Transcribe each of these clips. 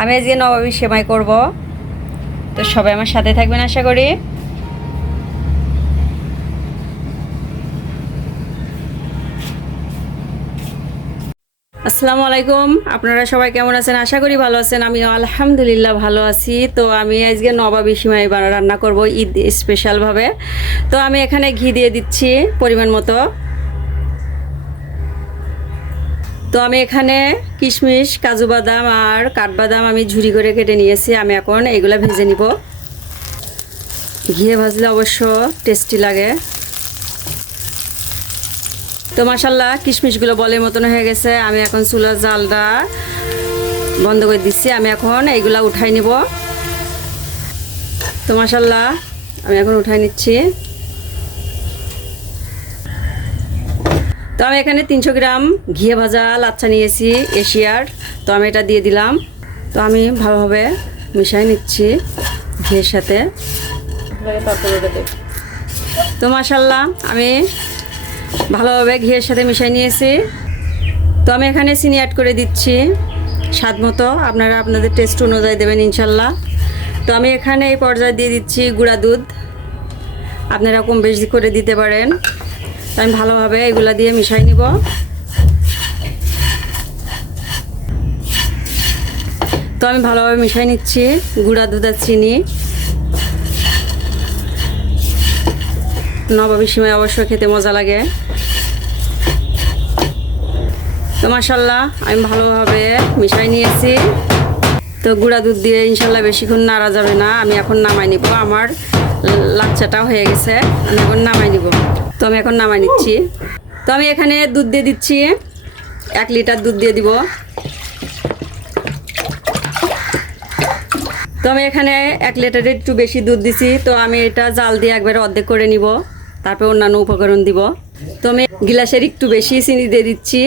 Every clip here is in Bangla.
আমি আজকে নবাবী সেমাই করব। তো সবাই আমার সাথে থাকবেন আশা করি। আসসালামু আলাইকুম। আপনারা সবাই কেমন আছেন? আশা করি ভালো আছেন। আমি আলহামদুলিল্লাহ ভালো আছি। তো আমি আজকে নবাবী সিমাই রান্না করব ঈদ স্পেশালভাবে তো আমি এখানে ঘি দিয়ে দিচ্ছি পরিমাণ মতো। তো আমি এখানে কিশমিশ, কাজু বাদাম আর কাঠবাদাম আমি ঝুড়ি করে কেটে নিয়েছি। আমি এখন এগুলো ভেজে নিব। ঘিয়ে ভাজলে অবশ্য টেস্টি লাগে। তো মাসাল্লাহ কিশমিশগুলো বলের মতন হয়ে গেছে। আমি এখন চুলার জালটা বন্ধ করে দিচ্ছি। আমি এখন এইগুলা উঠাই নিব। তো মাসাল্লাহ আমি এখন উঠাই নিচ্ছি। তো আমি এখানে তিনশো গ্রাম ঘিয়ে ভাজা লাচ্ছা নিয়েছি এশিয়ার। তো আমি এটা দিয়ে দিলাম। তো আমি ভালোভাবে মিশাই নিচ্ছি ঘিয়ের সাথে। তো মাসাল্লাহ আমি ভালোভাবে ঘিয়ের সাথে মিশাই নিয়েছি তো আমি এখানে চিনি অ্যাড করে দিচ্ছি। স্বাদ মতো আপনারা আপনাদের টেস্ট অনুযায়ী দেবেন ইনশাল্লাহ। তো আমি এখানে এই পর্যায়ে দিয়ে দিচ্ছি গুঁড়া দুধ। আপনারা কম বেশি করে দিতে পারেন। আমি ভালোভাবে এগুলা দিয়ে মিশাই নিব। তো আমি ভালোভাবে মিশাই নিচ্ছি, গুঁড়া দুধ আর চিনি। নবাবী সিমাই অবশ্য খেতে মজা লাগে। তো মাসাল্লাহ আমি ভালোভাবে মিশাই নিয়েছি। তো গুঁড়া দুধ দিয়ে ইনশাল্লাহ বেশিক্ষণ নাড়া যাবে না, আমি এখন নামাই নিব। আমার লাচ্চাটাও হয়ে গেছে, আমি এখন নামাই নিব। আমি এখন নামাই নিচ্ছি। তো আমি এখানে দুধ দিয়ে দিচ্ছি। এক লিটার দুধ দিয়ে দিব। তো আমি এখানে এক লিটারের একটু বেশি দুধ দিছি। তো আমি এটা জাল দিয়ে একবারে অর্ধেক করে নিব। তারপর অন্যান্য উপকরণ দিব। তো আমি গিলাসের একটু বেশি চিনি দিয়ে দিচ্ছি।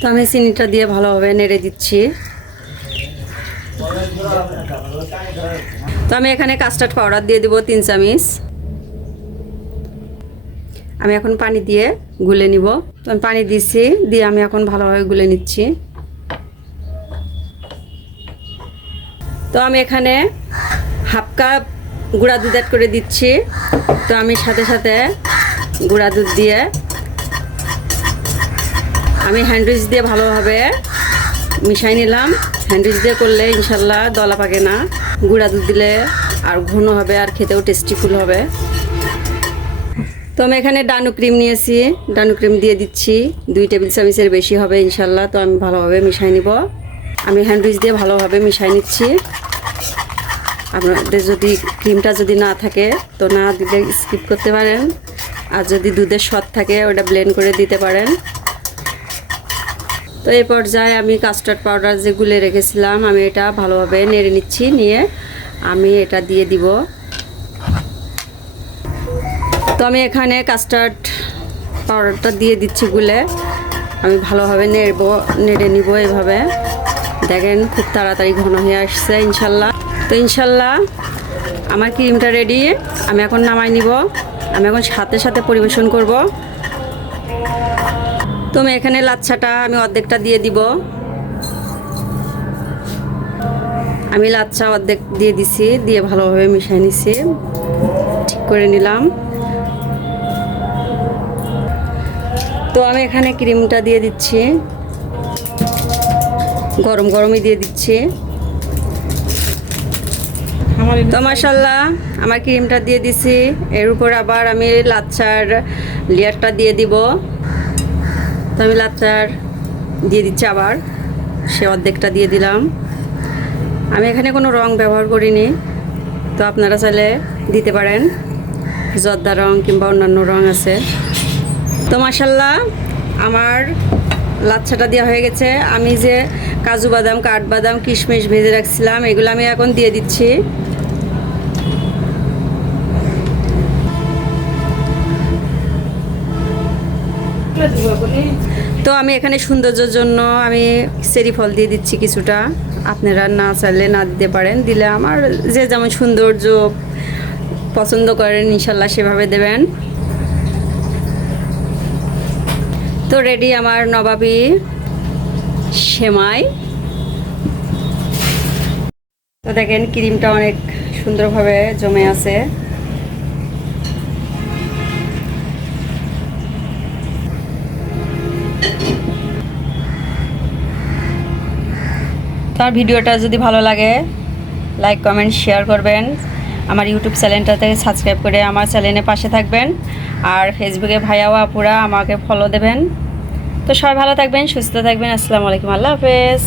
তো আমি চিনিটা দিয়ে ভালোভাবে নেড়ে দিচ্ছি। তো আমি এখানে কাস্টার্ড পাউডার দিয়ে দিব তিন চামিচ। আমি এখন পানি দিয়ে গুলে নিব। তো আমি পানি দিচ্ছি দিয়ে আমি এখন ভালোভাবে গুলে নিচ্ছি। তো আমি এখানে হাফ কাপ গুঁড়া দুধ অ্যাড করে দিচ্ছি। তো আমি সাথে সাথে গুঁড়া দুধ দিয়ে আমি হ্যান্ডউইচ দিয়ে ভালোভাবে মিশাই নিলাম। হ্যান্ডউইচ দিয়ে করলে ইনশাল্লাহ দলা পাকে না। গুঁড়া দুধ দিলে আর ঘন হবে আর খেতেও টেস্টিফুল হবে। তো আমি এখানে ডানু ক্রিম নিয়েছি। ডানু ক্রিম দিয়ে দিচ্ছি। দুই টেবিল চামচের বেশি হবে ইনশাল্লাহ তো আমি ভালোভাবে মিশাই নিব। আমি হ্যান্ডউইচ দিয়ে ভালোভাবে মিশাই নিচ্ছি। আপনাদের যদি ক্রিমটা যদি না থাকে, তো না দিলে স্কিপ করতে পারেন। আর যদি দুধের স্বাদ থাকে, ওটা ব্লেন্ড করে দিতে পারেন। তো এই পর্যায়ে আমি কাস্টার্ড পাউডার যে গুলে রেখেছিলাম, আমি এটা ভালোভাবে নেড়ে নিচ্ছি, নিয়ে আমি এটা দিয়ে দিব। তো আমি এখানে কাস্টার্ড পাউডারটা দিয়ে দিচ্ছি গুলে। আমি ভালোভাবে নেড়ব, নেড়ে নিব এভাবে। দেখেন খুব তাড়াতাড়ি ঘন হয়ে আসছে, ইনশাল্লাহ। তো ইনশাল্লাহ আমার ক্রিমটা রেডি আমি এখন নামাই নিব। আমি এখন সাথে সাথে পরিবেশন করব। তো আমি এখানে লাচ্ছাটা আমি অর্ধেকটা দিয়ে দিব। আমি লাচ্ছা অর্ধেক দিয়ে দিছি, দিয়ে ভালোভাবে মিশিয়ে নিছি। ঠিক করে নিলাম। তো আমি এখানে ক্রিমটা দিয়ে দিচ্ছি। গরম গরমই দিয়ে দিচ্ছি। তো মাসাল্লাহ আমার ক্রিমটা দিয়ে দিছি। এর উপর আবার আমি লাচ্ছার লেয়ারটা দিয়ে দিব। তো আমি লাচ্চার দিয়ে দিচ্ছি আবার। সে অর্ধেকটা দিয়ে দিলাম। আমি এখানে কোনো রং ব্যবহার করিনি। তো আপনারা চাইলে দিতে পারেন। জর্দা রং কিংবা অন্যান্য রং আছে। তো মাসাল্লাহ আমার লাচ্ছাটা দেওয়া হয়ে গেছে। আমি যে কাজু বাদাম কাঠবাদাম কিশমিশ ভেজে রাখছিলাম, এগুলো আমি এখন দিয়ে দিচ্ছি। তো আমি এখানে সৌন্দর্যের জন্য আমি সেরি ফল দিয়ে দিচ্ছি কিছুটা। আপনারা না চাইলে না দিতে পারেন, দিলে আমার যে যেমন সৌন্দর্য পছন্দ করেন ইনশাল্লাহ সেভাবে দেবেন। তো রেডি আমার নবাবী সেমাই। তো দেখেন ক্রিমটা অনেক সুন্দরভাবে জমে আছে। তার ভিডিওটা যদি ভালো লাগে লাইক কমেন্ট শেয়ার করবেন। আমার ইউটিউব চ্যানেলটাতে সাবস্ক্রাইব করে আমার চ্যানেলের পাশে থাকবেন। আর ফেসবুকে ভাইয়াও আপুরা আমাকে ফলো দেবেন। তো সবাই ভালো থাকবেন, সুস্থ থাকবেন। আসসালামু আলাইকুম, আল্লাহ হাফেজ।